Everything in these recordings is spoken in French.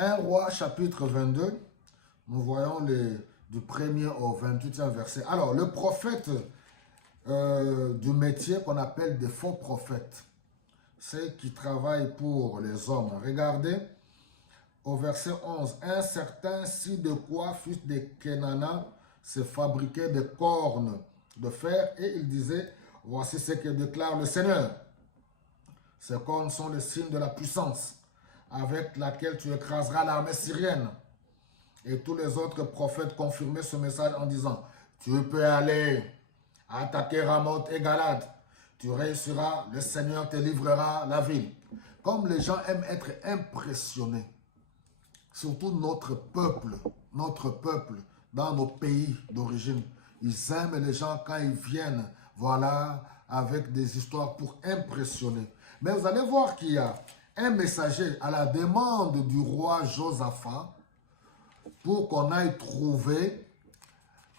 1 Roi chapitre 22, nous voyons du 1er au 28e verset. Alors, le prophète du métier qu'on appelle des faux prophètes, ceux qui travaillent pour les hommes. Regardez au verset 11. Un certain si de quoi fût des Kénana se fabriquaient des cornes de fer et il disait, voici ce que déclare le Seigneur. Ces cornes sont le signe de la puissance avec laquelle tu écraseras l'armée syrienne. Et tous les autres prophètes confirmaient ce message en disant, tu peux aller attaquer Ramoth et Galade. Tu réussiras, le Seigneur te livrera la ville. Comme les gens aiment être impressionnés, surtout notre peuple dans nos pays d'origine, ils aiment les gens quand ils viennent, voilà, avec des histoires pour impressionner. Mais vous allez voir qu'il y a un messager à la demande du roi Josaphat pour qu'on aille trouver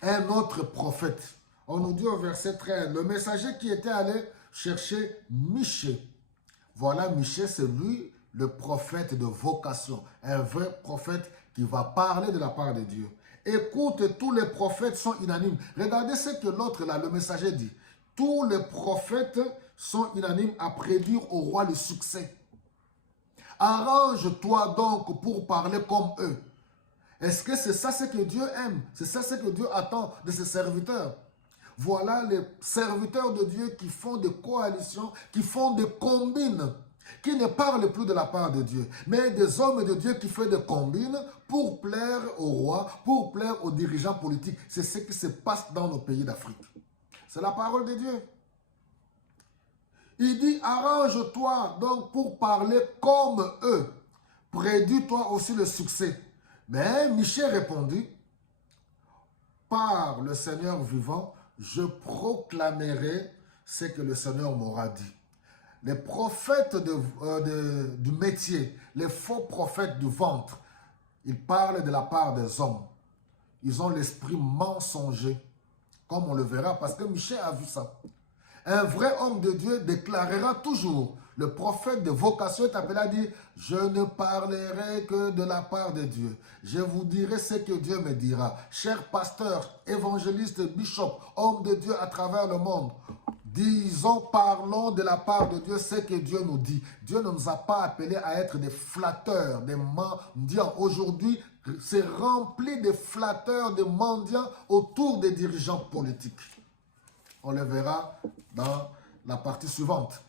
un autre prophète. On nous dit au verset 13, le messager qui était allé chercher Michée. Voilà, Michée, c'est lui, le prophète de vocation. Un vrai prophète qui va parler de la part de Dieu. Écoute, tous les prophètes sont unanimes. Regardez ce que l'autre là, le messager dit. Tous les prophètes sont unanimes à prédire au roi le succès. Arrange-toi donc pour parler comme eux. Est-ce que c'est ça ce que Dieu aime? C'est ça ce que Dieu attend de ses serviteurs? Voilà les serviteurs de Dieu qui font des coalitions, qui font des combines, qui ne parlent plus de la part de Dieu, mais des hommes de Dieu qui font des combines pour plaire au roi, pour plaire aux dirigeants politiques. C'est ce qui se passe dans nos pays d'Afrique. C'est la parole de Dieu. Il dit, arrange-toi donc pour parler comme eux. Prédis-toi aussi le succès. Mais Michée répondit, par le Seigneur vivant, je proclamerai ce que le Seigneur m'aura dit. Les prophètes du métier, les faux prophètes du ventre, ils parlent de la part des hommes. Ils ont l'esprit mensonger, comme on le verra, parce que Michée a vu ça. Un vrai homme de Dieu déclarera toujours. Le prophète de vocation est appelé à dire, je ne parlerai que de la part de Dieu. Je vous dirai ce que Dieu me dira. Chers pasteurs, évangélistes, bishops, hommes de Dieu à travers le monde, disons, parlons de la part de Dieu ce que Dieu nous dit. Dieu ne nous a pas appelés à être des flatteurs, des mendiants. Aujourd'hui, c'est rempli de flatteurs, de mendiants autour des dirigeants politiques. On le verra dans la partie suivante.